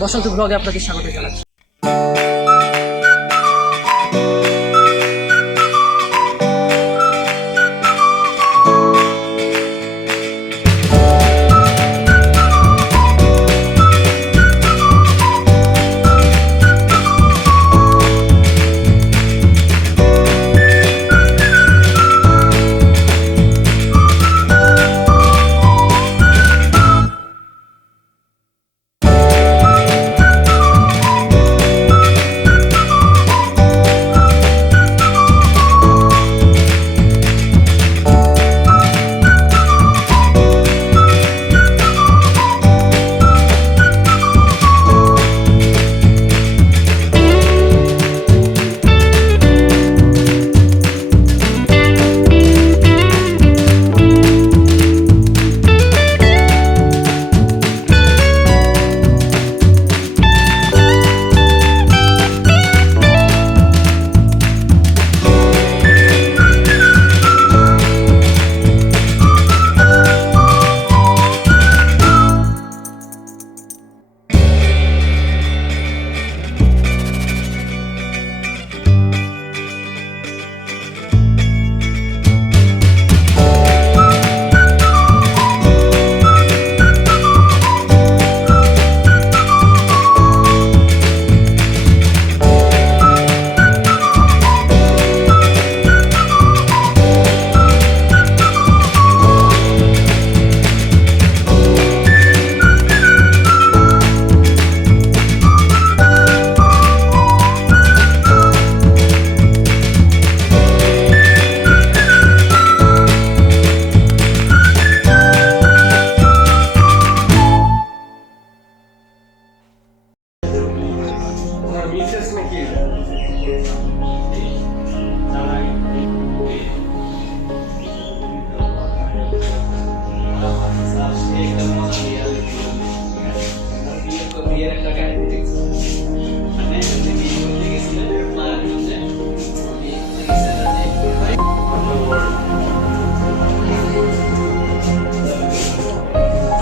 বসন্ত ব্লগে আপনাদের স্বাগত জানাচ্ছি।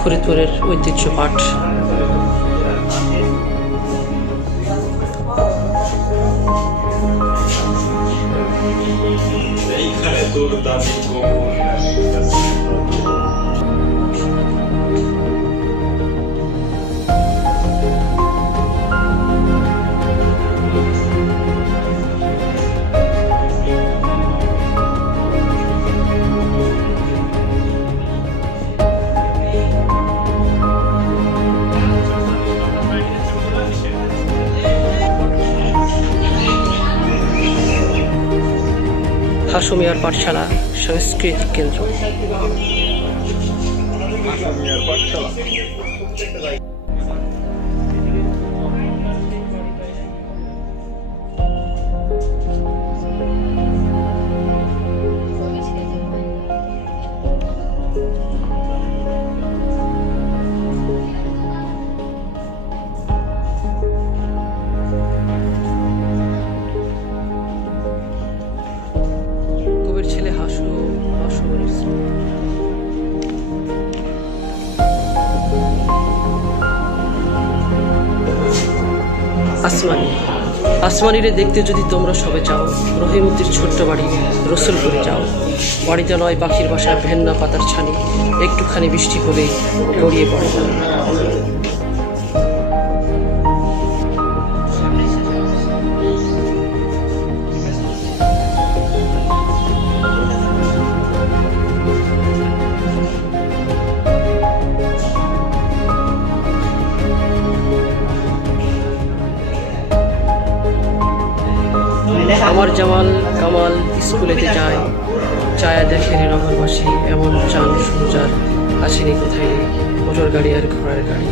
ফরিদপুরের ঐতিহ্য পাঠ। হাসুমিয়ার পাঠশালা সাংস্কৃতিক কেন্দ্র। ছেলে হাসু আসমানি আসমানিরে দেখতে যদি তোমরা সবে চাও, রহিমুদ্দির ছোট্ট বাড়ি রসুলপুরে যাও। বাড়িতে নয় পাখির বাসায় ভেন্না পাতার ছানি, একটুখানি বৃষ্টি হলে গড়িয়ে পড়ে। আমার জামাল কামাল স্কুলেতে যায়, চায়া দেখে রে নগরবাসী, এমন চান সুজার আসেনি কোথায় মোটর গাড়ি আর ঘোড়ার গাড়ি।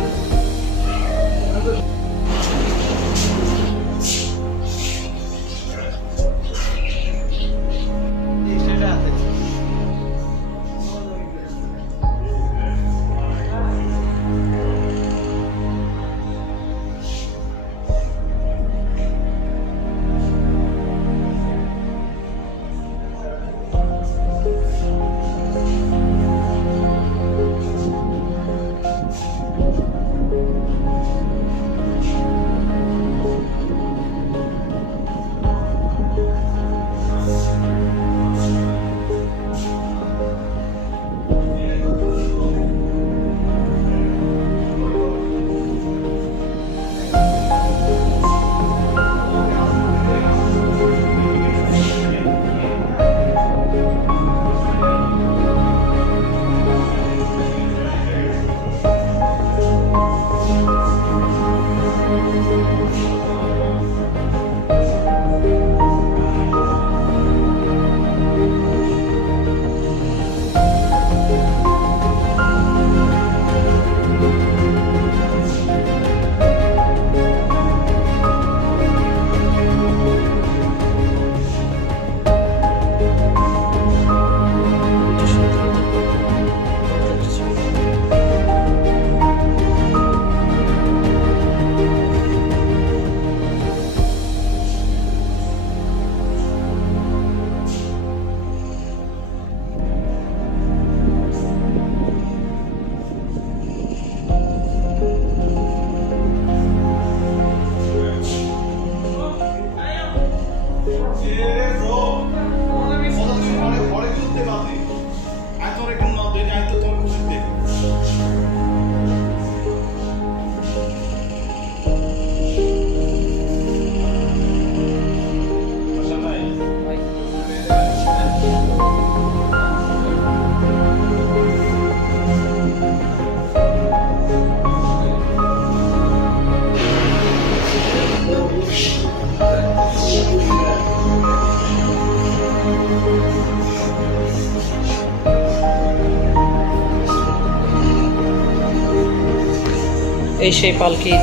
এই সেই পালকি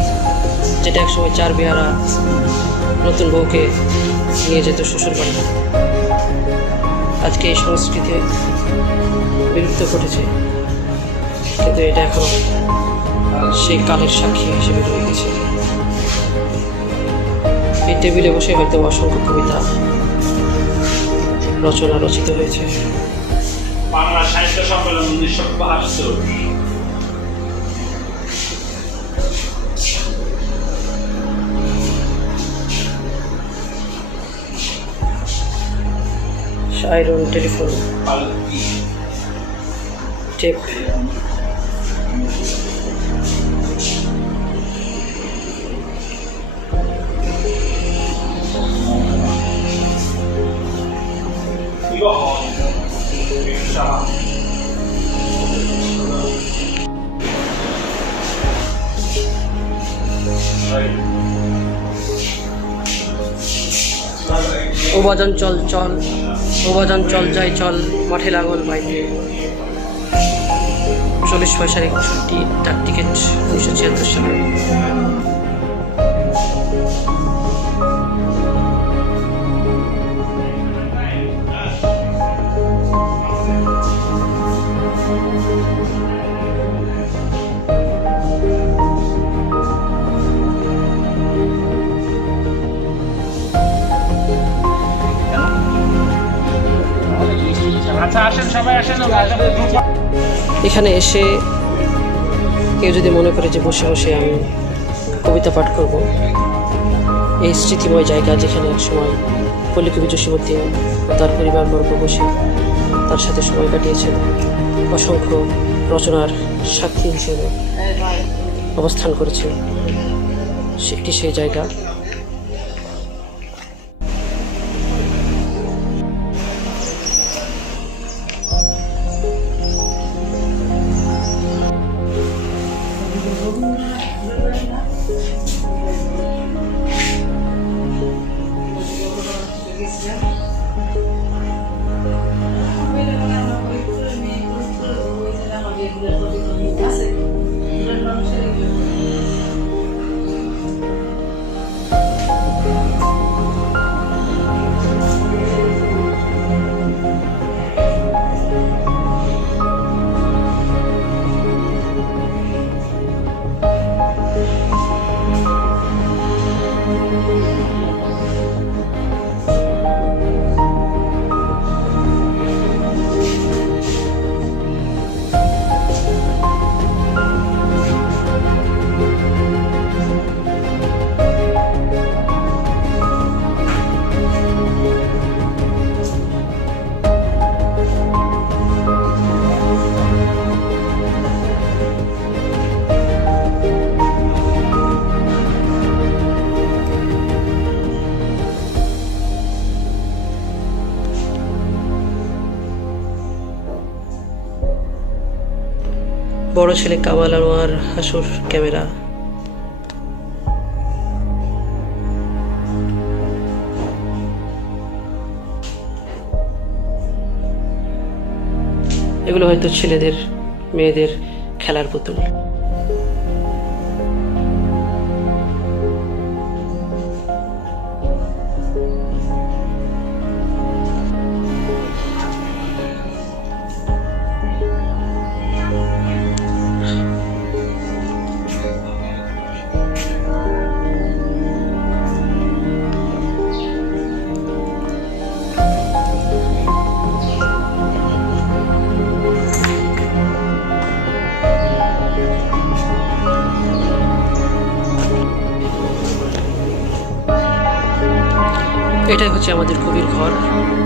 যেটা একসময় চার বিহারা নতুন বউকে নিয়ে যেত শ্বশুর বাড়ি। আজকে এই সংস্কৃতি বিলুপ্ত ঘটেছে, কিন্তু এটা এখনো সেই কালের সাক্ষী হিসেবে রয়ে গেছে। এই টেবিলে বসে হয়তো অসংখ্য কবিতা রচনা রচিত হয়েছে। বাংলা সাহিত্য সম্মেলন 1972। আয়রন টেলিফোন টেপ, ও বাজান চল চল, ও বাজান চল যাই চল, মাঠে লাঙল বাইতে। 40 পয়সার 61টার টিকিট 1976 সালে। এখানে এসে কেউ যদি মনে করে যে বসে বসে আমি কবিতা পাঠ করব, এই স্মৃতিময় জায়গা যেখানে একসময় পল্লী কবি জসীমউদ্দীন ও তার পরিবারবর্গ বসে তার সাথে সময় কাটিয়েছেন, অসংখ্য রচনার সাক্ষী হিসেবে অবস্থান করেছে, সেটি সেই জায়গা। বড় ছেলে কামাল আনোয়ার হাসুর ক্যামেরা। এগুলো হয়তো ছেলেদের মেয়েদের খেলার পুতুল। এটাই হচ্ছে আমাদের কবির ঘর।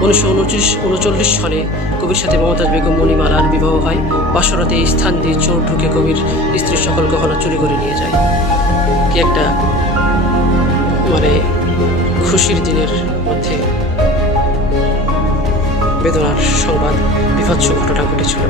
1939 সালে কবির সাথে মমতাজ বেগম মণিমালার বিবাহ হয়। বাসরাতে এই স্থান দিয়ে চোর ঢুকে কবির স্ত্রীর সকল গহনা চুরি করে নিয়ে যায়। কি একটা মানে খুশির দিনের মধ্যে বেদনার সংবাদ, বিভৎস ঘটনা ঘটেছিল।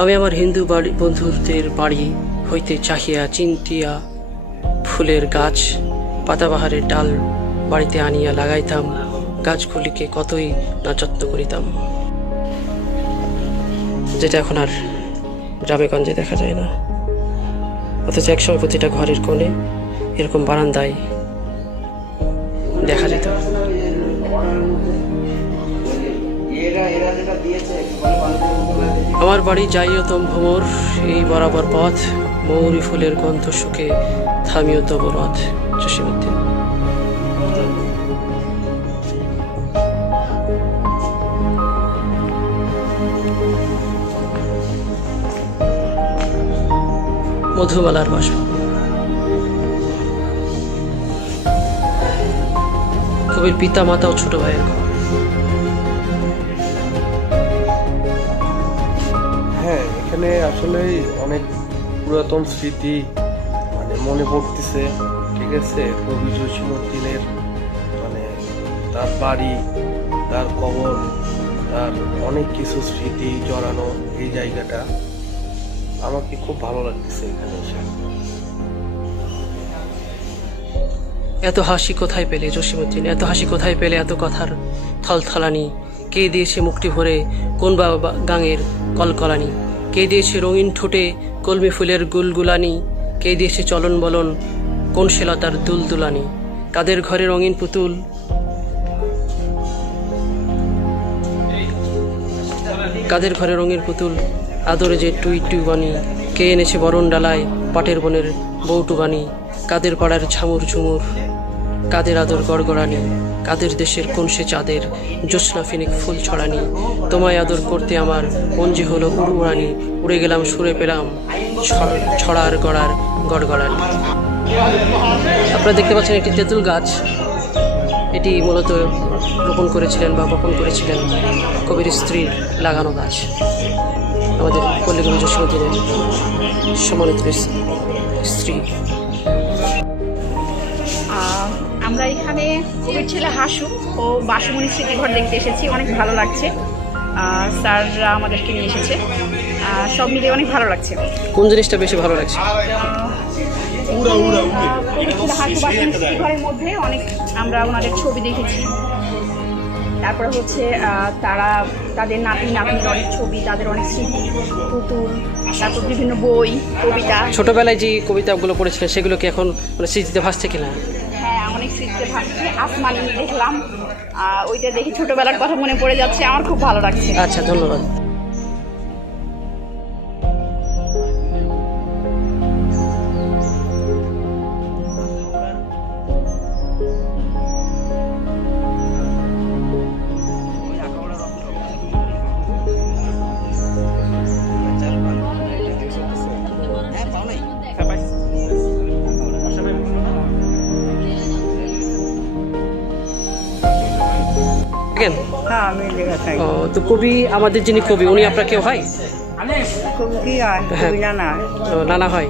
আমি আমার হিন্দু বন্ধুদের বাড়ি হইতে চাহিয়া চিন্তিয়া ফুলের গাছ পাতাবাহারের ডাল বাড়িতে আনিয়া লাগাইতাম, গাছগুলিকে কতই না যত্ন করিতাম, যেটা এখন আর গ্রামে গঞ্জে দেখা যায় না। অথচ একসময় প্রতিটা ঘরের কোণে এরকম বারান্দায় দেখা যেত। আমার বাড়ি যাইয়তম ভ্রমর, এই বরাবর পথ, মৌরি ফুলের গন্ধ শুকে থামিও তব রথ। জসীমউদ্দিন। মধুমালার বাসা। কবির পিতা মাতা ও ছোট ভাইয়ের ঘর। হ্যাঁ, এখানে আসলে অনেক পুরাতন স্মৃতি মানে মনে পড়তেছে। ঠিক আছে, কবি জসীমউদ্দিনের মানে তার বাড়ি, তার কবর, তার অনেক কিছু স্মৃতি জড়ানো এই জায়গাটা। আমাকে খুব ভালো লাগতেছে এখানে এসে। এত হাসি কোথায় পেলে জসীমউদ্দিন, এত হাসি কোথায় পেলে, এত কথার থলথলানি? কে দিয়েছে মুক্তি ভরে কোন বা গাঙের কলকলানি? কে দিয়েছে রঙিন ঠোঁটে কলমি ফুলের গুলগুলানি? কে দিয়েছে চলন বলন কোন শিলতার দুলদুলানি? কাদের ঘরে রঙিন পুতুল, কাদের ঘরে রঙের পুতুল আদরে যে টুই টুই বানি? কে এনেছে বরণ ডালায় পাটের বনের বৌটু বানি? কাদের পাড়ার ঝামুর ঝুমুর, কাদের আদর গড়গড়ানি? কাদের দেশের কোন সে চাঁদের জ্যোৎস্না ফিনিক ফুল ছড়ানি? তোমায় আদর করতে আমার মন যে হলো উড়ুড়ানি, উড়ে গেলাম সুরে পেলাম ছড়ার গড়ার গড়গড়ানি। আপনারা দেখতে পাচ্ছেন একটি তেঁতুল গাছ। এটি মূলত রোপণ করেছিলেন বা বপন করেছিলেন কবির স্ত্রীর লাগানো গাছ। আমাদের পল্লীকবি জসীমউদ্দিনের সম্মানিত স্ত্রী। আমরা এখানে কবির ছেলে হাসু ও বাসুমণি স্মৃতিঘর দেখতে এসেছি, অনেক ভালো লাগছে। স্যাররা আমাদেরকে নিয়ে এসেছে, সব মিলিয়ে অনেক ভালো লাগছে। কোন জিনিসটা বেশি ভালো লাগছে? কবির ছেলে হাসু বাসুমণি স্মৃতিঘরের মধ্যে অনেক আমরা ওনাদের ছবি দেখেছি। তারপরে হচ্ছে তাদের নাতি নাতনির অনেক ছবি, তাদের অনেক স্মৃতি, পুতুল, তারপর বিভিন্ন বই, কবিতা। ছোটবেলায় যে কবিতাগুলো পড়েছিলেন সেগুলো কি এখন মানে স্মৃতিতে ভাসছে কিনা? হ্যাঁ, অনেক স্মৃতিতে ভাসছে। আসমানি দেখলাম, ওইটা দেখি ছোটবেলার কথা মনে পড়ে যাচ্ছে, আমার খুব ভালো লাগছে। আচ্ছা, ধন্যবাদ। হ্যাঁ, আমি লেখা থাকি। তো কবি, আমাদের যিনি কবি উনি আপনার কেউ হয়? কবি কি হয়? কবি নানা। নানা হয়।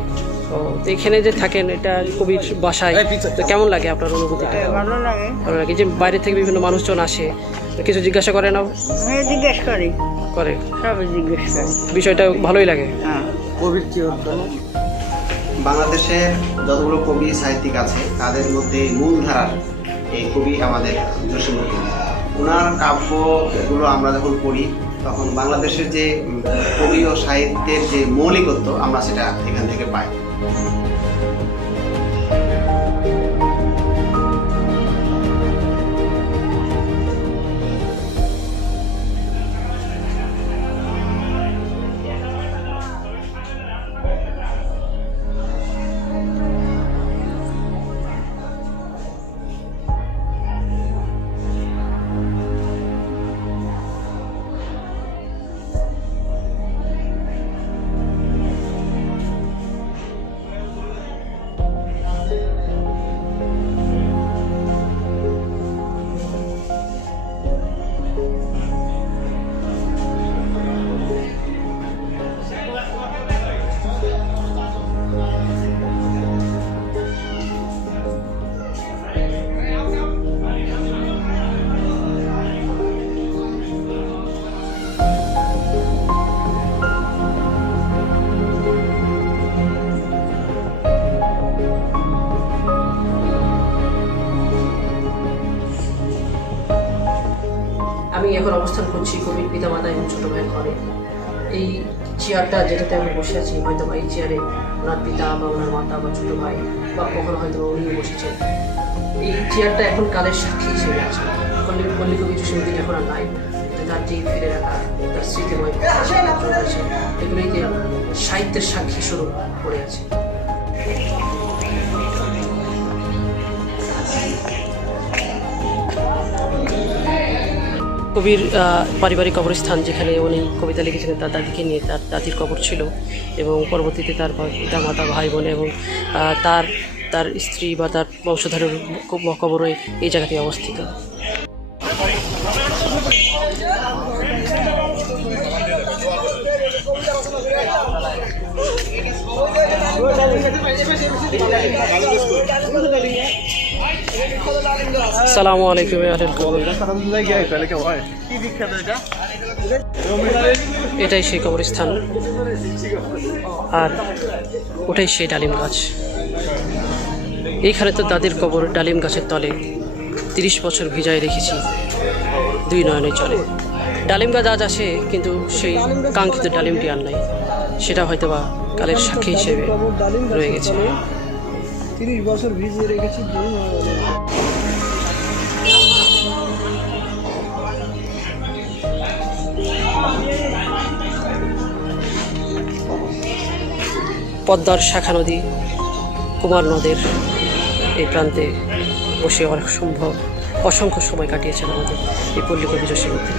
তো এখানে যে থাকেন, এটা কবির বাসায়, তো কেমন লাগে আপনার অনুভূতিটা? ভালো লাগে। ভালো লাগে। যে বাইরে থেকে বিভিন্ন মানুষজন আসে, কিছু জিজ্ঞাসা করে না? হ্যাঁ, জিজ্ঞেস করি, করে, সবই জিজ্ঞেস করি। বিষয়টা ভালোই লাগে। হ্যাঁ, কবির কি হতো? বাংলাদেশের যতগুলো কবি সাহিত্যিক আছে তাদের মধ্যে মূলধারার এই কবি আমাদের জসীমউদ্দিন। ওনার কাব্যগুলো আমরা যখন পড়ি তখন বাংলাদেশের যে কবি ও সাহিত্যের যে মৌলিকত্ব আমরা সেটা এখান থেকে পাই। এখন অবস্থান করছি কবির পিতামাতা এবং ছোটো ভাইয়ের ঘরে। এই চেয়ারটা যেটাতে আমি বসে আছি, হয়তো বা এই চেয়ারে ওনার পিতা বা ওনার মাতা বা ছোটো ভাই বা কখনো হয়তো উনিও বসেছেন। এই চেয়ারটা এখন কালের সাক্ষী হিসেবে আছে। পল্লী কবি জসীমউদ্দীন এখন আর নাই, কিন্তু তার যে ফিরে রাখা, তার স্মৃতিময় আছে, এগুলিকে সাহিত্যের সাক্ষী স্বরূপ পড়ে আছে। কবির পারিবারিক কবরস্থান, যেখানে উনি কবিতা লিখেছিলেন তার দাদিকে নিয়ে, তার দাদির কবর ছিল, এবং পরবর্তীতে তার পিতা মাতা ভাই বোন এবং তার স্ত্রী বা তার বংশধরের কবরও এই জায়গাতে অবস্থিত। আসসালামু আলাইকুম। এটাই সেই কবরস্থান, আর ওটাই সেই ডালিম গাছ। এইখানে তো দাদির কবর ডালিম গাছের তলে 30 বছর ভিজায় রেখেছি, 2 নয়নে চলে। ডালিম গাছ আজ আসে, কিন্তু সেই কাঙ্ক্ষিত ডালিমটি আর নাই। সেটা হয়তো বা কালের সাক্ষী হিসেবে রয়ে গেছে। 30 বছর ভিজিয়ে রেখেছি। পদ্মার শাখা নদী, কুমার নদের এই প্রান্তে বসে অসংখ্য সময় কাটিয়েছেন আমাদের এই পল্লী কবি জসীমউদ্দীন।